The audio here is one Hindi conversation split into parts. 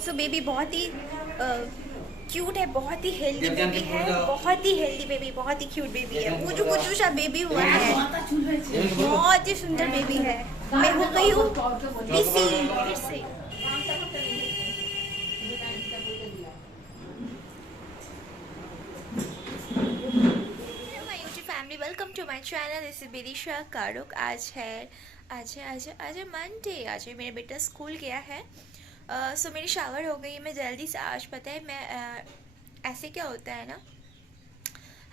सो बेबी बहुत ही क्यूट है, बहुत ही हेल्दी बेबी है, बहुत ही हेल्दी बेबी, बहुत ही क्यूट बेबी है। मुझू मुझू सा बेबी हुआ है, बहुत ही सुंदर बेबी है। मैं हो गई हूँ बिजी फिर से। Family welcome to my channel, this is Bidisha Karuk. आज है मंडे। आज है मेरा बेटा स्कूल गया है। सो मेरी शावर हो गई है। मैं जल्दी से आज पता है मैं ऐसे क्या होता है ना,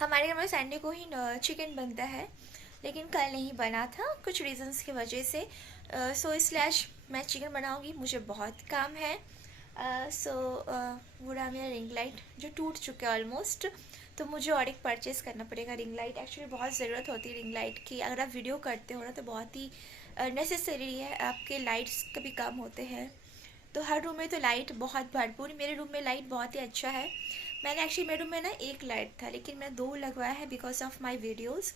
हमारे घर में संडे को ही चिकन बनता है, लेकिन कल नहीं बना था कुछ रीजंस की वजह से। सो इसलिए आज मैं चिकन बनाऊंगी। मुझे बहुत काम है। सो वो रहा मेरा रिंग लाइट जो टूट चुका है ऑलमोस्ट, तो मुझे और एक परचेज़ करना पड़ेगा रिंग लाइट। एक्चुअली बहुत ज़रूरत होती है रिंग लाइट की। अगर आप वीडियो करते हो ना तो बहुत ही नेसेसरी है। आपके लाइट्स कभी कम होते हैं, तो हर रूम में तो लाइट बहुत भरपूर। मेरे रूम में लाइट बहुत ही अच्छा है। मैंने एक्चुअली मेरे रूम में ना एक लाइट था, लेकिन मैं 2 लगवाया है बिकॉज ऑफ माई वीडियोज़।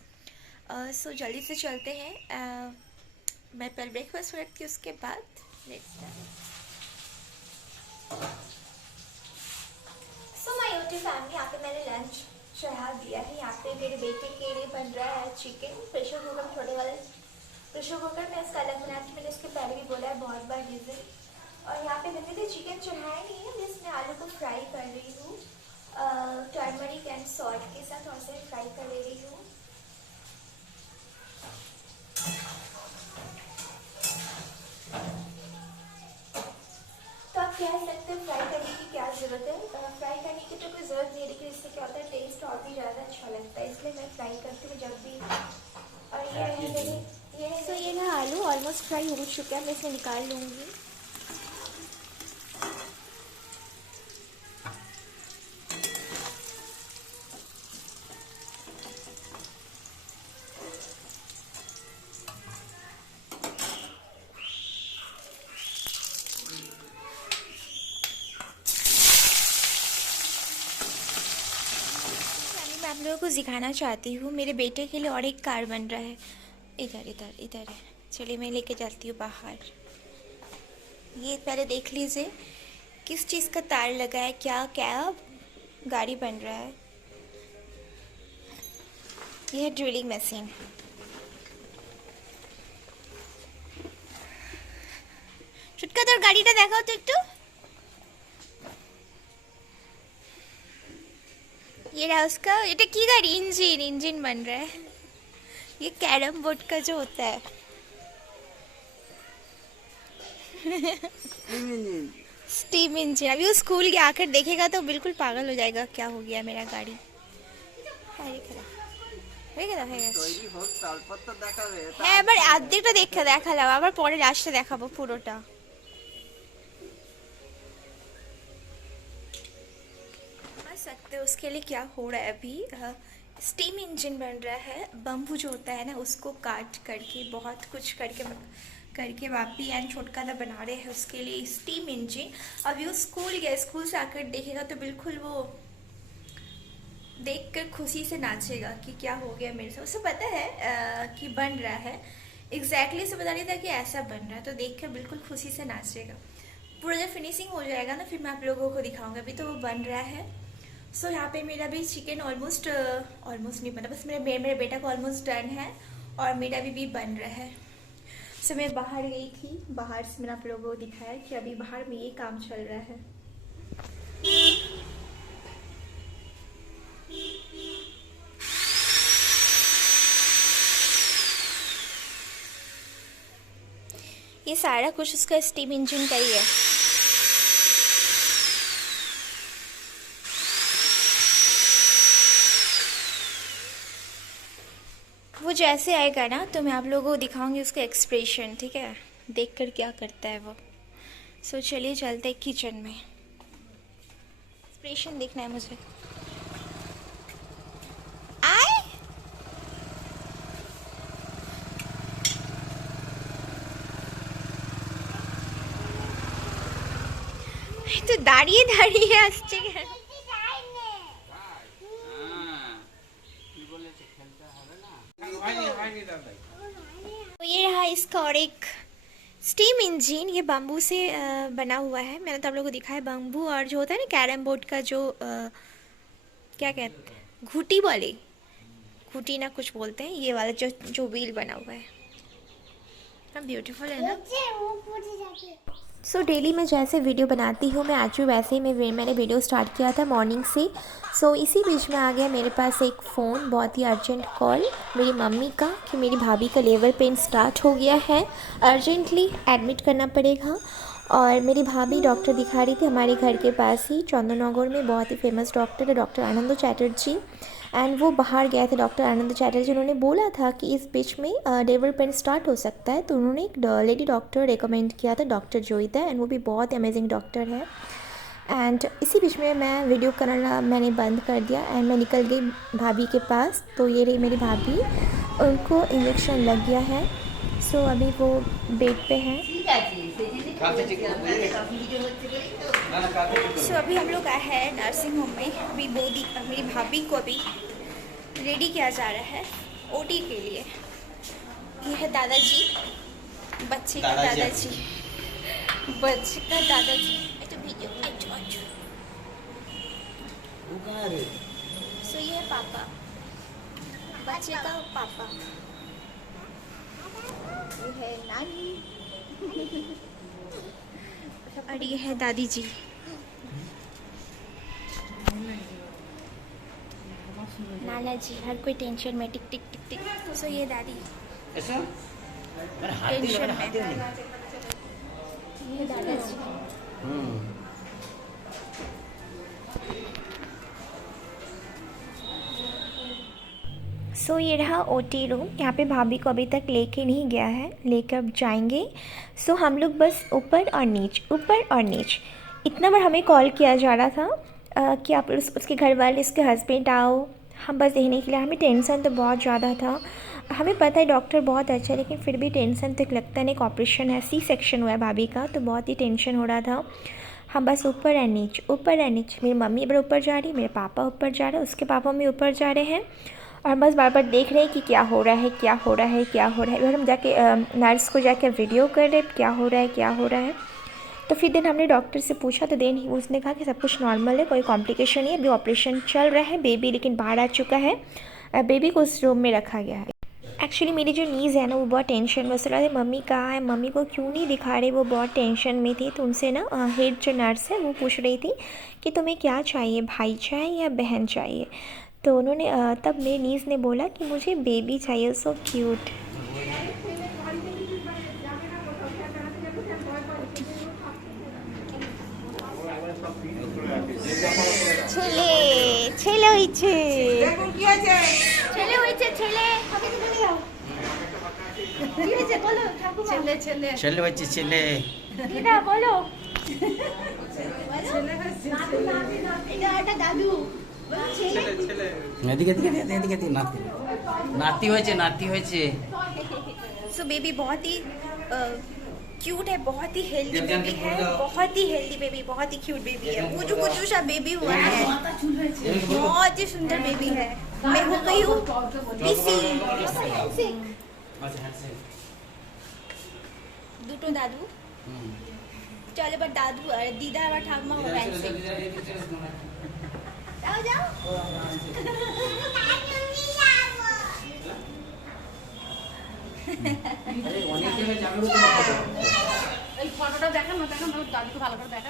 सो जल्दी से चलते हैं। मैं पहले ब्रेकफास्ट करती हूँ, उसके बाद सो माय यूट्यूब फैमिली, यहाँ पे मैंने लंच चढ़ा दिया है। यहाँ पे मेरे बेटे के लिए बन रहा है चिकन। प्रेशर कुकर में, छोटे वाले प्रेशर कुकर में इसका अलग बनाती। मैंने इसके पहले भी बोला है बहुत बार रीज़न। और यहाँ पे मैंने तो चिकन चढ़ाया नहीं है, मैं इसमें आलू को फ्राई कर रही हूँ टर्मरिक एंड सॉल्ट के साथ, और से फ्राई कर ले रही हूँ। तो आप कह सकते हैं फ्राई करने की क्या ज़रूरत है। फ्राई करने की तो कोई ज़रूरत नहीं है, लेकिन इससे क्या होता है टेस्ट और भी ज़्यादा अच्छा लगता है, इसलिए मैं फ्राई करती हूँ जब भी। और ये है मेरे, ये ना आलू ऑलमोस्ट फ्राई हो चुका है, मैं इसे निकाल लूँगी। मैं आप लोगों को सिखाना चाहती हूँ, मेरे बेटे के लिए और एक कार बन रहा है। इधर इधर इधर है, चलिए मैं लेके जाती हूँ बाहर। ये पहले देख लीजिए किस चीज़ का तार लगा है, क्या क्या गाड़ी बन रहा है। यह है ड्रिलिंग मशीन। छुटका তোর গাড়িটা দেখাও তো একটু। ये रहा उसका, ये की गाड़ी, इंजन इंजन बन रहा है। ये कैरम बोर्ड का जो होता है स्टीम इंजन। अभी वो स्कूल के आकर देखेगा तो बिल्कुल पागल हो जाएगा, क्या हो गया मेरा गाड़ी। হ্যাঁ, এবার অর্ধেকটা দেখে দেখালাম, আবার পরে লাস্টে দেখাবো পুরোটা। समझ सकते हो उसके लिए क्या हो रहा है अभी। स्टीम इंजन बन रहा है। बम्बू जो होता है ना, उसको काट करके बहुत कुछ करके वापी एंड छोटका दा बना रहे हैं, उसके लिए स्टीम इंजन। अभी वो स्कूल गया, स्कूल से आकर देखेगा तो बिल्कुल वो देखकर खुशी से नाचेगा कि क्या हो गया मेरे साथ। उसे पता है कि बन रहा है, एग्जैक्टली से बता नहीं था कि ऐसा बन रहा है, तो देखकर बिल्कुल खुशी से नाचेगा। पूरा जब फिनिशिंग हो जाएगा ना, फिर मैं आप लोगों को दिखाऊंगा। अभी तो वो बन रहा है। सो यहाँ पे मेरा भी चिकन ऑलमोस्ट नहीं बना, बस मेरे बेटा को ऑलमोस्ट डन है, और मेरा भी बन रहा है। सो मैं बाहर गई थी, बाहर से मैंने आप लोगों को दिखाया कि अभी बाहर में ये काम चल रहा है। ये सारा कुछ उसका स्टीम इंजन का ही है। वो जैसे आएगा ना तो मैं आप लोगों को दिखाऊंगी उसका एक्सप्रेशन, ठीक है, देखकर क्या करता है वो। सो चलिए चलते हैं किचन में, एक्सप्रेशन देखना है मुझे। आए तो দাঁড়িয়ে দাঁড়িয়ে আসছে কেন? तो ये रहा इसका और एक स्टीम इंजन ये बम्बू से बना हुआ है। मैंने तो आप लोगों को दिखा है बम्बू, और जो होता है ना कैरम बोर्ड का जो क्या कहते हैं, घुटी वाले, घुटी ना कुछ बोलते हैं, ये वाला जो जो व्हील बना हुआ है। हाँ ब्यूटीफुल है ना। सो डेली मैं जैसे वीडियो बनाती हूँ मैं आज भी वैसे ही मैंने वीडियो स्टार्ट किया था मॉर्निंग से। सो इसी बीच में आ गया मेरे पास एक फ़ोन, बहुत ही अर्जेंट कॉल मेरी मम्मी का कि मेरी भाभी का लेबर पेन स्टार्ट हो गया है, अर्जेंटली एडमिट करना पड़ेगा। और मेरी भाभी डॉक्टर दिखा रही थी हमारे घर के पास ही चंदननगर में, बहुत ही फेमस डॉक्टर है डॉक्टर आनंद चैटर्जी। एंड वो बाहर गए थे डॉक्टर आनंद चैटर्जी, उन्होंने बोला था कि इस बीच में लेबर पेन स्टार्ट हो सकता है, तो उन्होंने एक लेडी डॉक्टर रिकमेंड किया था डॉक्टर जोईता, एंड वो भी बहुत अमेजिंग डॉक्टर है। एंड इसी बीच में मैं वीडियो करना मैंने बंद कर दिया एंड मैं निकल गई भाभी के पास। तो ये रही मेरी भाभी, उनको इंजेक्शन लग गया है। सो अभी वो बेड पे हैं। सो अभी हम लोग आए हैं नर्सिंग होम में। अभी मेरी भाभी को अभी रेडी किया जा रहा है ओटी के लिए। ये है दादाजी, बच्चे का दादाजी, बच्चे का दादाजी। सो ये है पापा, बच्चे का पापा। ये है नानी और ये है दादी जी। नाना जी हर कोई टेंशन में, टिक टिक टिक टिक। सो ये दादी टेंशन में, ये दादाजी। सो ये रहा ओटी रूम। यहाँ पे भाभी को अभी तक लेके नहीं गया है, लेकर अब जाएंगे। सो हम लोग बस ऊपर और नीच, ऊपर और नीच, इतना बार हमें कॉल किया जा रहा था कि आप उसके घर वाले, उसके हस्बैंड आओ, हम बस देखने के लिए। हमें टेंशन तो बहुत ज़्यादा था, हमें पता है डॉक्टर बहुत अच्छा है, लेकिन फिर भी टेंशन तो लगता है। एक ऑपरेशन है, सी सेक्शन हुआ है भाभी का, तो बहुत ही टेंशन हो रहा था। हम बस ऊपर है नीच, ऊपर है नीच। मेरी मम्मी इधर ऊपर जा रही, मेरे पापा ऊपर जा रहे हैं, उसके पापा भी ऊपर जा रहे हैं, और बस बार बार देख रहे हैं कि क्या हो रहा है, क्या हो रहा है, क्या हो रहा है। इधर हम जाके नर्स को जाके वीडियो कर रहे क्या हो रहा है, क्या हो रहा है। तो फिर दिन हमने डॉक्टर से पूछा, तो देन उसने कहा कि सब कुछ नॉर्मल है, कोई कॉम्प्लिकेशन नहीं है, अभी ऑपरेशन चल रहा है। बेबी लेकिन बाहर आ चुका है, बेबी को उस रूम में रखा गया है। एक्चुअली मेरी जो नीज़ है ना वो बहुत टेंशन में, उससे मम्मी कहाँ है, मम्मी को क्यों नहीं दिखा रहे, वो बहुत टेंशन में थी। तो उनसे ना हेड जो नर्स है वो पूछ रही थी कि तुम्हें क्या चाहिए, भाई चाहिए या बहन चाहिए। तो उन्होंने तब मेरी नीज़ ने बोला कि मुझे बेबी चाहिए। So cute. ছেলে ছেলে হইছে, ছেলে হইছে, ছেলে কি হয়েছে বলো ঠাকুমা? ছেলে ছেলে ছেলে হইছে, ছেলে কিটা বলো? ছেলে হইছে, এটা দাদু ছেলে ছেলে এদিকে এদিকে এদিকে এদিকে নাতি নাতি হয়েছে, নাতি হয়েছে। सो बेबी बहुत ही क्यूट है, बहुत ही हेल्दी बेबी है, बहुत ही हेल्दी बेबी, बहुत ही क्यूट बेबी है। कुछ कुछ सा बेबी हुआ है, बहुत ही सुंदर बेबी है। मैं हो गई हूँ बिजी। দুটো দাদু চলে, এবার দাদু আর দিদা আবার ঠাকুমা হবে হ্যান্ডশেক। যাও যাও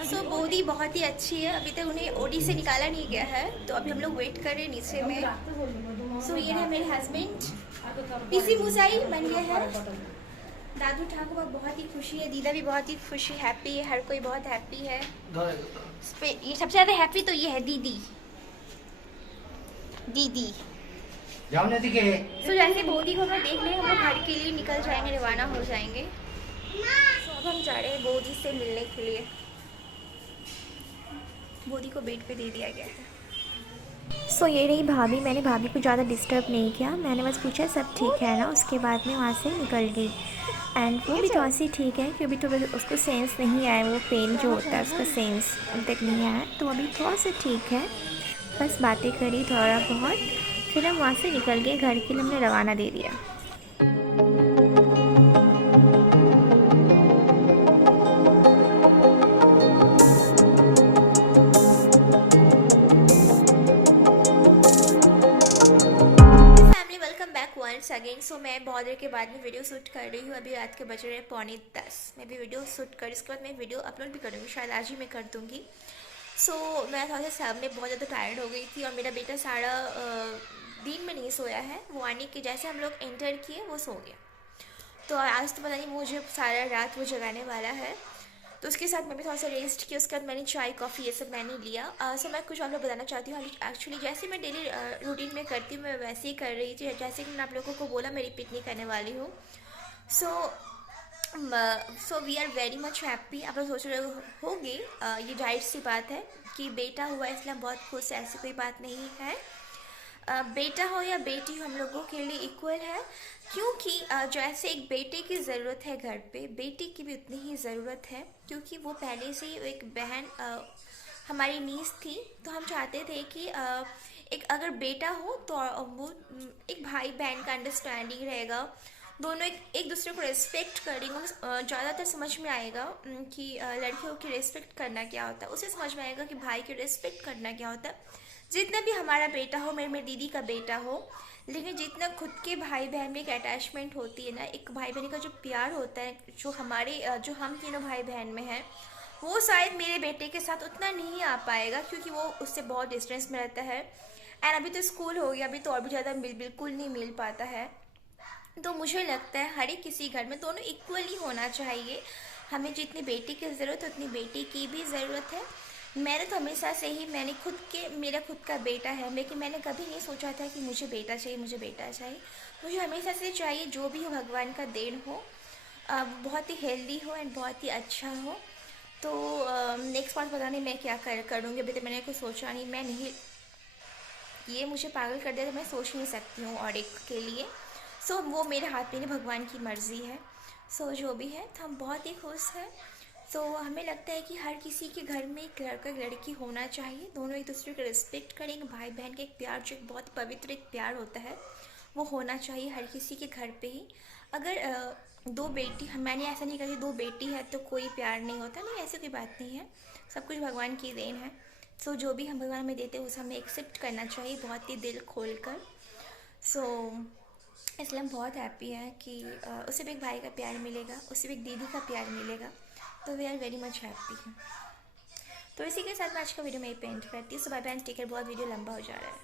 सो बौदी बहुत ही अच्छी है, अभी तक उन्हें ओडी से निकाला नहीं गया है, तो अभी हम लोग वेट कर रहे हैं नीचे में। सो ये है मेरे हस्बैंड, पीसी मुसाई बन गया है। दादू ठाकुर बहुत ही खुशी है, दीदा भी बहुत ही खुशी, हैप्पी है, हर कोई बहुत हैप्पी है। ये सबसे ज़्यादा हैप्पी तो ये है दीदी, दीदी। सो जैसे बोदी को हम देख लें, हम लोग घर के लिए निकल जाएंगे, रवाना हो जाएंगे। सो अब हम जा रहे हैं बोदी से मिलने के लिए। बोदी को बेड पे दे दिया गया है। सो ये रही भाभी। मैंने भाभी को ज़्यादा डिस्टर्ब नहीं किया, मैंने बस पूछा सब ठीक है ना, उसके बाद में वहाँ से निकल गई। एंड वो भी तो ऐसे ठीक है कि अभी तो उसको सेंस नहीं आया, वो पेन जो होता है उसका सेंस अभी तक नहीं आया, तो अभी थोड़ा सा ठीक है। बस बातें करी थोड़ा बहुत, फिर हम वहाँ से निकल गए, घर के लिए हमने रवाना दे दिया। सो मैं बहुत देर के बाद में वीडियो शूट कर रही हूँ। अभी रात के बज रहे हैं 9:45। मैं भी वीडियो शूट कर इसके बाद मैं वीडियो अपलोड भी करूँगी, शायद आज ही मैं कर दूँगी। सो मैं थोड़ा सा शाम में बहुत ज़्यादा टायर्ड हो गई थी और मेरा बेटा सारा दिन में नहीं सोया है। वो आने के जैसे हम लोग एंटर किए वो सो गया। तो आज तो पता नहीं मुझे सारा रात वो जगाने वाला है। तो उसके साथ मैं भी थोड़ा सा रेस्ट किया। उसके बाद मैंने चाय कॉफ़ी ये सब मैंने लिया। सो मैं कुछ आप लोग बताना चाहती हूँ। एक्चुअली जैसे मैं डेली रूटीन में करती हूँ मैं वैसे ही कर रही थी। जैसे कि मैंने आप लोगों को बोला मैं रिपीट नहीं करने वाली हूँ। So we are very much happy. आप लोग सोच रहे होंगे ये जाहिर सी बात है कि बेटा हुआ है इसलिए हम बहुत खुश है, ऐसी कोई बात नहीं है। बेटा हो या बेटी हो हम लोगों के लिए इक्वल है, क्योंकि जैसे एक बेटे की ज़रूरत है घर पे, बेटी की भी उतनी ही ज़रूरत है, क्योंकि वो पहले से ही एक बहन हमारी नीस थी। तो हम चाहते थे कि एक अगर बेटा हो तो वो एक भाई बहन का अंडरस्टैंडिंग रहेगा, दोनों एक दूसरे को रिस्पेक्ट करेंगे। ज़्यादातर समझ में आएगा कि लड़कियों की रिस्पेक्ट करना क्या होता है, उसे समझ में आएगा कि भाई की रिस्पेक्ट करना क्या होता है। जितना भी हमारा बेटा हो, मेरी दीदी का बेटा हो, लेकिन जितना खुद के भाई बहन में एक अटैचमेंट होती है ना, एक भाई बहन का जो प्यार होता है जो जो हम तीनों भाई बहन में है, वो शायद मेरे बेटे के साथ उतना नहीं आ पाएगा, क्योंकि वो उससे बहुत डिस्टेंस में रहता है। एंड अभी तो स्कूल हो गया, अभी तो और भी ज़्यादा बिल्कुल नहीं मिल पाता है। तो मुझे लगता है हर एक किसी घर में दोनों इक्वली होना चाहिए। हमें जितनी बेटी की ज़रूरत है उतनी बेटी की भी ज़रूरत है। मैंने तो हमेशा से ही मेरा खुद का बेटा है, लेकिन मैंने कभी नहीं सोचा था कि मुझे बेटा चाहिए, मुझे बेटा चाहिए। मुझे हमेशा से चाहिए जो भी हो भगवान का देन हो, बहुत ही हेल्दी हो एंड बहुत ही अच्छा हो। तो नेक्स्ट बार पता नहीं मैं क्या करूँगी। अभी तो मैंने कुछ सोचा नहीं, मैं नहीं, ये मुझे पागल कर दिया तो मैं सोच नहीं सकती हूँ और एक के लिए। वो मेरे हाथ में नहीं, भगवान की मर्ज़ी है। जो भी है तो हम बहुत ही खुश हैं। हमें लगता है कि हर किसी के घर में एक लड़का एक लड़की होना चाहिए, दोनों एक दूसरे को रिस्पेक्ट करेंगे। भाई बहन का एक प्यार जो एक बहुत पवित्र एक प्यार होता है वो होना चाहिए हर किसी के घर पे ही। अगर दो बेटी, मैंने ऐसा नहीं कहा दो बेटी है तो कोई प्यार नहीं होता, नहीं ऐसी कोई बात नहीं है। सब कुछ भगवान की देन है। जो भी हम भगवान में देते हैं उसे हमें एक्सेप्ट करना चाहिए बहुत ही दिल खोल कर। इसलिए हम बहुत हैप्पी हैं कि उसे भी एक भाई का प्यार मिलेगा, उसे भी एक दीदी का प्यार मिलेगा। तो we are very much happy. तो इसी के साथ मैं आज का वीडियो में पेंट करती हूँ। Bye bye, take care. बहुत वीडियो लंबा हो जा रहा है।